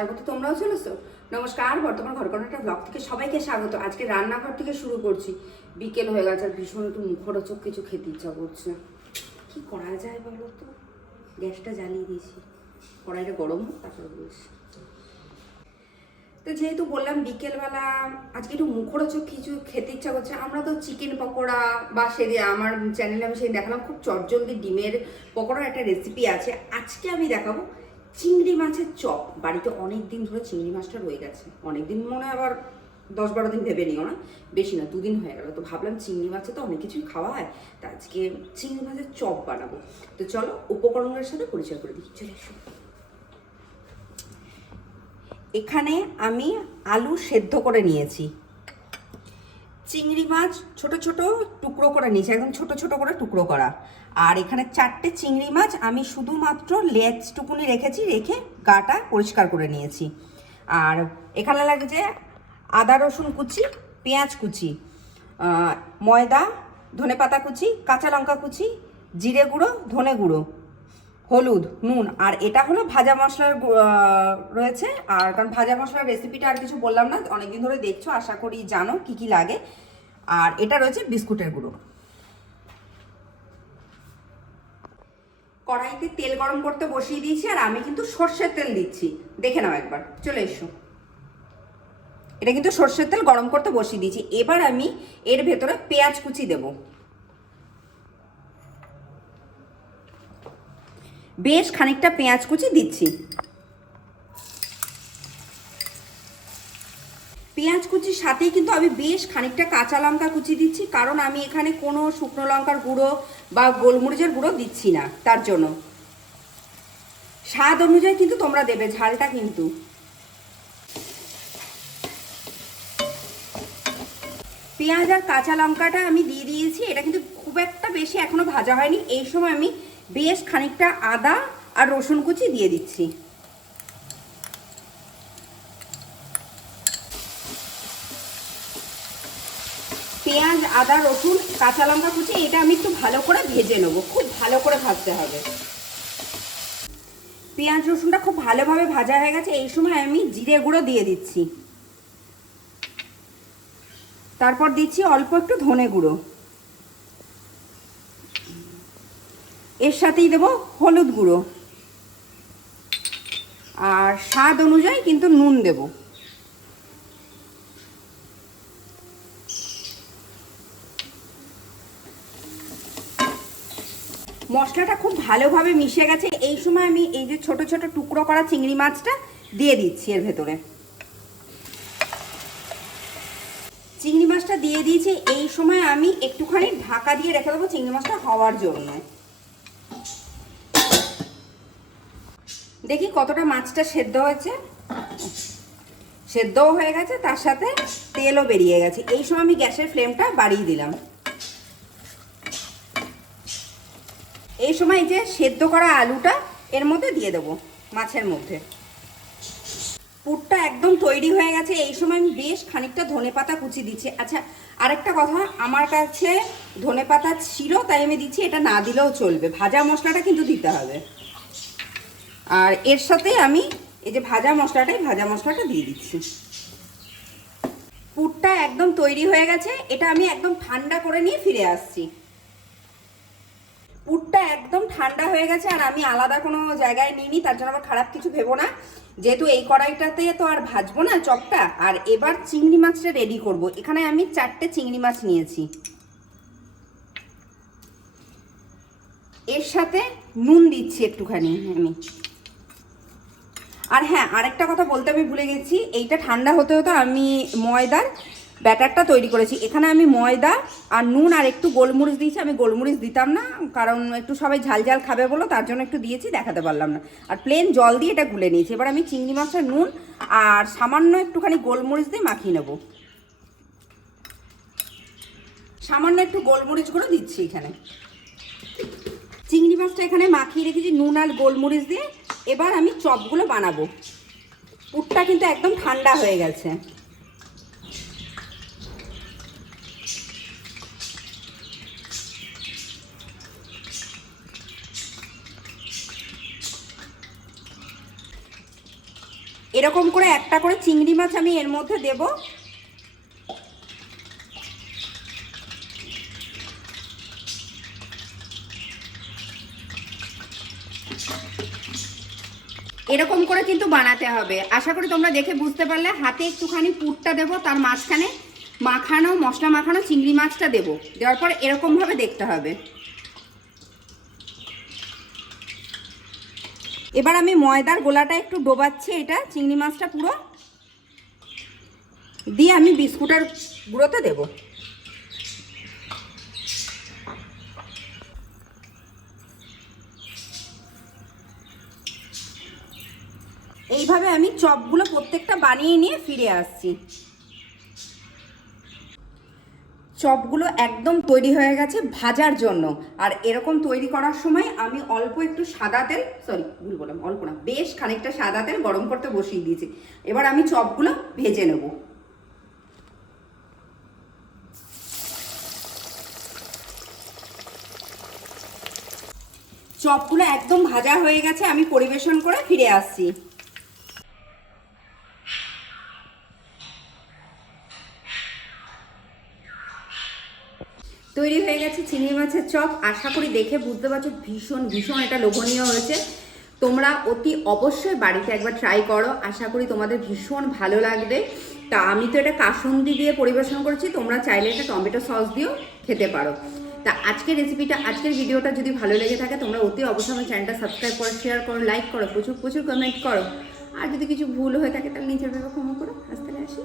তারপর তো তোমরাও চলেছো। নমস্কার, বর্তমান ঘরকন্যাটা ব্লগ থেকে সবাইকে স্বাগত। আজকে রান্নাঘর থেকে শুরু করছি। বিকেল হয়ে গেছে আর ভীষণ একটু মুখরোচক কিছু খেতে ইচ্ছা করছে। কি করা যায় বলো তো? গ্যাসটা জ্বালিয়ে দিয়েছি। কড়াইটা গরম হোক, তারপরে বলছি। তো যেহেতু বললাম বিকেলবেলা আজকে একটু মুখরোচক কিছু খেতে ইচ্ছা করছে, আমরা তো চিকেন পকোড়া বা সেদিন আমার চ্যানেলে আমি সেদিন দেখালাম, খুব চটজলদি ডিমের পকোড়ার একটা রেসিপি আছে। আজকে আমি দেখাবো চিংড়ি মাছের চপ। বাড়িতে অনেক দিন ধরে চিংড়ি মাছটা রয়ে গেছে। অনেক দিন মনে হয় আবার দশ বারো দিন ভেবে নিও না। বেশি না, দুদিন হয়ে গেল। তো ভাবলাম চিংড়ি মাছে তো অনেক কিছুই খাওয়া হয়। তা আজকে চিংড়ি মাছের চপ বানাবো। তো চলো উপকরণের সাথে পরিচয় করে দিই। চলে এসো। এখানে আমি আলু সেদ্ধ করে নিয়েছি। চিংড়ি মাছ ছোট ছোট টুকরো করে নিয়েছি, একদম ছোট ছোট করে টুকরো করা। আর এখানে চারটে চিংড়ি মাছ আমি শুধুমাত্র লেজটুকুনি রেখেছি, রেখে গাটা পরিষ্কার করে নিয়েছি। আর এখানে লাগছে আদা, রসুন কুচি, পেঁয়াজ কুচি ময়দা, ধনেপাতা কুচি, কাঁচা লঙ্কা কুচি, জিরে গুঁড়ো, ধনে গুঁড়ো। হলুদ, নুন, আর এটা হলো ভাজা মশলার রয়েছে। আর কারণ ভাজা মশলার রেসিপিটা আর কিছু বললাম না, অনেকদিন ধরে দেখছ, আশা করি জানো কি কি লাগে। আর এটা রয়েছে বিস্কুটের গুঁড়ো। কড়াইতে তেল গরম করতে বসিয়ে দিয়েছি, আর আমি কিন্তু সর্ষের তেল দিচ্ছি। দেখে নাও একবার, চলে এসো। এটা কিন্তু সর্ষের তেল গরম করতে বসিয়ে দিয়েছি। এবার আমি এর ভেতরে পেঁয়াজ কুচি দেবো। বেশ খানিকটা পেঁয়াজ কুচি দিচ্ছি। পেঁয়াজ কুচির সাথেই কিন্তু আমি বেশ খানিকটা কাঁচা লঙ্কা কুচি দিচ্ছি, কারণ আমি এখানে কোনো শুকনো লঙ্কার গুঁড়ো বা গোলমরিচের গুঁড়ো দিচ্ছি না, তার জন্য। স্বাদ অনুযায়ী কিন্তু তোমরা দেবে, ঝালটা কিন্তু। পেঁয়াজ আর কাঁচা লঙ্কাটা আমি দিয়ে দিয়েছি, এটা কিন্তু খুব একটা বেশি এখনও ভাজা হয়নি, এই সময় আমি বেশ খানিকটা আদা আর রসুন কুচি দিয়ে দিচ্ছি। পেঁয়াজ, আদা, রসুন, কাঁচা লঙ্কা কুচি, এটা আমি একটু ভালো করে ভেজে নেব। খুব ভালো করে ভাজতে হবে। পেঁয়াজ, রসুনটা খুব ভালোভাবে ভাজা হয়ে গেছে। এই সময় আমি জিরে গুঁড়ো দিয়ে দিচ্ছি। তারপর দিচ্ছি অল্প একটু ধনে গুঁড়ো। এর সাথেই দেবো হলুদ গুঁড়ো। আর স্বাদ অনুযায়ী কিন্তু নুন দেব। মশলাটা খুব ভালোভাবে মিশে গেছে। এই সময় আমি এই যে ছোট ছোট টুকরো করা চিংড়ি মাছটা দিয়ে দিচ্ছি এর ভেতরে। চিংড়ি মাছটা দিয়ে দিয়েছি। এই সময় আমি একটুখানি ঢাকা দিয়ে রেখে দেবো চিংড়ি মাছটা হওয়ার জন্য। দেখি কতটা মাছটা সেদ্ধ হয়েছে। সেদ্ধও হয়ে গেছে, তার সাথে তেলও বেরিয়ে গেছে। এই সময় আমি গ্যাসের ফ্লেমটা বাড়িয়ে দিলাম। এই সময় যে সেদ্ধ করা আলুটা, এর মধ্যে দিয়ে দেবো মাছের মধ্যে। পুরটা একদম তৈরি হয়ে গেছে। এই সময় আমি বেশ খানিকটা ধনেপাতা কুচি দিচ্ছি। আচ্ছা আরেকটা কথা, আমার কাছে ধনেপাতা ছিল, তাই আমি দিচ্ছি। এটা না দিলেও চলবে। ভাজা মশলাটা কিন্তু দিতে হবে। আর এর সাথে আমি এই যে ভাজা মশলাটাই, ভাজা মশলাটা দিয়ে দিচ্ছি। পুরটা একদম তৈরি হয়ে গেছে, এটা আমি একদম ঠান্ডা করে নিয়ে ফিরে আসছি। পুরটা একদম ঠান্ডা হয়ে গেছে আর আমি আলাদা কোনো জায়গায় নিইনি, তার জন্য আমার খারাপ কিছু ভেবো না। যেহেতু এই কড়াইটাতে তো আর ভাজবো না চপটা, আর এবার চিংড়ি মাছটা রেডি করব। এখানে আমি চারটে চিংড়ি মাছ নিয়েছি। এর সাথে নুন দিচ্ছি একটুখানি আমি। আর হ্যাঁ আরেকটা কথা বলতে আমি ভুলে গেছি, এইটা ঠান্ডা হতে হতে আমি ময়দার ব্যাটারটা তৈরি করেছি। এখানে আমি ময়দা আর নুন আর একটু গোলমরিচ দিয়েছি। আমি গোলমরিচ দিতাম না, কারণ একটু সবাই ঝাল ঝাল খাবে বলো, তার জন্য একটু দিয়েছি, দেখাতে পারলাম না। আর প্লেন জল দিয়ে এটা গুলে নিয়েছি। এবার আমি চিংড়ি মাছের নুন আর সামান্য একটুখানি গোলমরিচ দিয়ে মাখিয়ে নেব। সামান্য একটু গোলমরিচ গুঁড়ো দিচ্ছি এখানে। চিংড়ি মাছটা এখানে মাখিয়ে রেখেছি, নুন আর গোলমরিচ দিয়ে। এবার আমি চপগুলো বানাবো। পুরটা কিন্তু একদম ঠান্ডা হয়ে গেছে। এরকম করে একটা করে চিংড়ি মাছ আমি এর মধ্যে দেব। এরকম করে কিন্তু বানাতে হবে। আশা করি তোমরা দেখে বুঝতে পারলে। হাতে একটুখানি পুরটা দেবো, তার মাঝখানে মাখানো, মশলা মাখানো চিংড়ি মাছটা দেবো। দেওয়ার পর এরকমভাবে দেখতে হবে। এবার আমি ময়দার গোলাটা একটু ডোবাচ্ছি এটা, চিংড়ি মাছটা পুরো। দিয়ে আমি বিস্কুটের গুঁড়োতে দেবো। এইভাবে আমি চপগুলো প্রত্যেকটা বানিয়ে নিয়ে ফিরে আসছি। চপগুলো একদম তৈরি হয়ে গেছে ভাজার জন্য। আর এরকম তৈরি করার সময় আমি অল্প একটু সাদা তেল সরি ভুল বললাম, অল্প না, বেশ খানিকটা সাদা তেল গরম করতে বসিয়ে দিয়েছি। এবার আমি চপগুলো ভেজে নেব। চপগুলো একদম ভাজা হয়ে গেছে, আমি পরিবেশন করে ফিরে আসছি। তৈরি হয়ে গেছে চিংড়ি মাছের চপ। আশা করি দেখে বুঝতে পারছ, ভীষণ ভীষণ এটা লোভনীয় হয়েছে। তোমরা অতি অবশ্যই বাড়িতে একবার ট্রাই করো। আশা করি তোমাদের ভীষণ ভালো লাগবে। তা আমি তো এটা কাসুন্দি দিয়ে পরিবেশন করেছি, তোমরা চাইলে এটা টমেটো সস দিয়েও খেতে পারো। তা আজকের রেসিপিটা আজকের ভিডিওটা যদি ভালো লেগে থাকে, তোমরা অতি অবশ্যই আমার চ্যানেলটা সাবস্ক্রাইব করো শেয়ার করো লাইক করো, প্রচুর প্রচুর কমেন্ট করো। আর যদি কিছু ভুল হয়ে থাকে, তাহলে নিজের ভেবে ক্ষমা করো। তাহলে আসি।